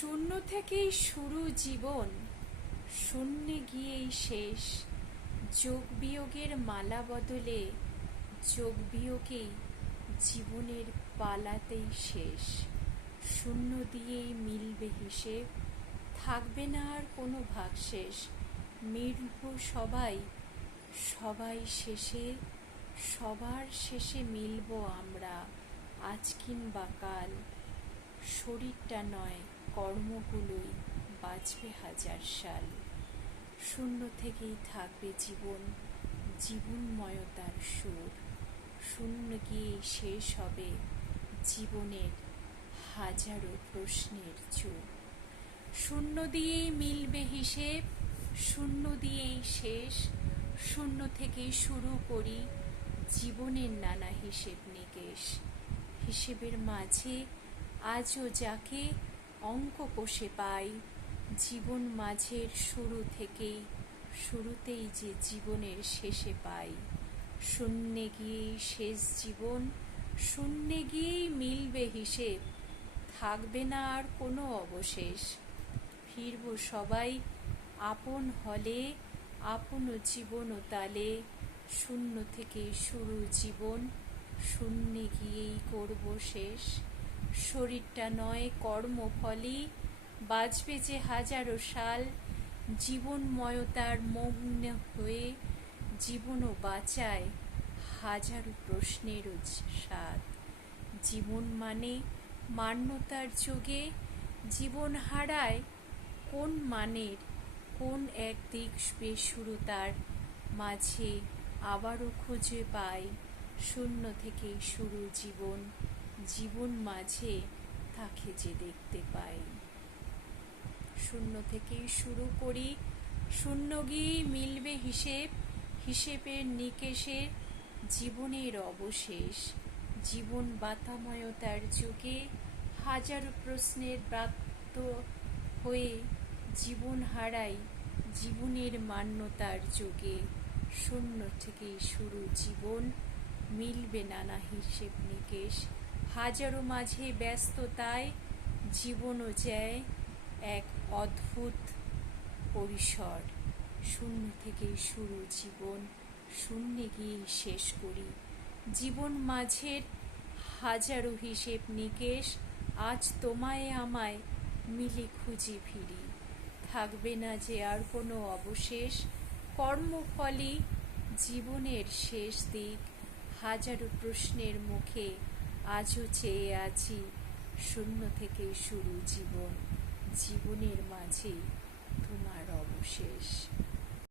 শূন্য থেকেই শুরু জীবন, শূন্যে গিয়েই শেষ। যোগ বিয়োগের মালা বদলে যোগ বিয়োগেই জীবনের পালাতেই শেষ। শূন্য দিয়েই মিলবে হিসেব, থাকবে না আর কোনো ভাগশেষ। মিলব সবাই, সবাই শেষে, সবার শেষে মিলব আমরা, আজ কিংবা কাল। শরীরটা নয়, কর্মগুলোই বাঁচবে হাজার সাল। শূন্য থেকেই থাকবে জীবন, জীবনময়তার সুর। শূন্য গিয়েই শেষ হবে জীবনের হাজারো প্রশ্নের চোখ। শূন্য দিয়েই মিলবে হিসেব, শূন্য দিয়েই শেষ। শূন্য থেকেই শুরু করি জীবনের নানা হিসেব নিকেশ। হিসেবের মাঝে আজও যাকে অঙ্ক কষে পাই, জীবন মাঝের শুরু থেকেই, শুরুতেই যে জীবনের শেষে পাই। শূন্যে গিয়েই শেষ জীবন, শূন্যে গিয়েই মিলবে হিসেব, থাকবে না আর কোনো অবশেষ। ফিরব সবাই আপন হলে, আপন জীবন ও তালে। শূন্য থেকেই শুরু জীবন, শূন্যে গিয়েই করব শেষ। শরীরটা নয়, কর্মফলই বাঁচবে যে হাজারো সাল। জীবনময়তার মগ্ন হয়ে জীবনও বাঁচায় হাজারো প্রশ্নেরও স্বাদ। জীবন মানে মান্যতার যোগে জীবন হারায় কোন মানের, কোন এক দিক বেসুরো তার মাঝে আবারও খুঁজে পাই। শূন্য থেকেই শুরু জীবন, জীবন মাঝে তাকে যে দেখতে পাই। শূন্য থেকেই শুরু করি, শূন্য গিয়েই মিলবে হিসেব, হিসেবের নিকেশে জীবনের অবশেষ। জীবন বাতাময়তার যুগে হাজারো প্রশ্নের ব্রাত্য হয়ে জীবন হারাই জীবনের মান্যতার যোগে। শূন্য থেকেই শুরু জীবন, মিলবে নানা হিসেব নিকেশ। হাজারো মাঝে ব্যস্ততায় জীবনও যায় এক অদ্ভুত পরিসর। শূন্য থেকেই শুরু জীবন, শূন্যে গিয়েই শেষ করি জীবন মাঝের হাজারো হিসেব নিকেশ। আজ তোমায় আমায় মিলে খুঁজে ফিরি, থাকবে না যে আর কোনো অবশেষ। কর্মফলই জীবনের শেষ দিক, হাজারো প্রশ্নের মুখে আজও চেয়ে আছি। শূন্য থেকে শুরু জীবন, জীবনের মাঝে তোমার অবশেষ।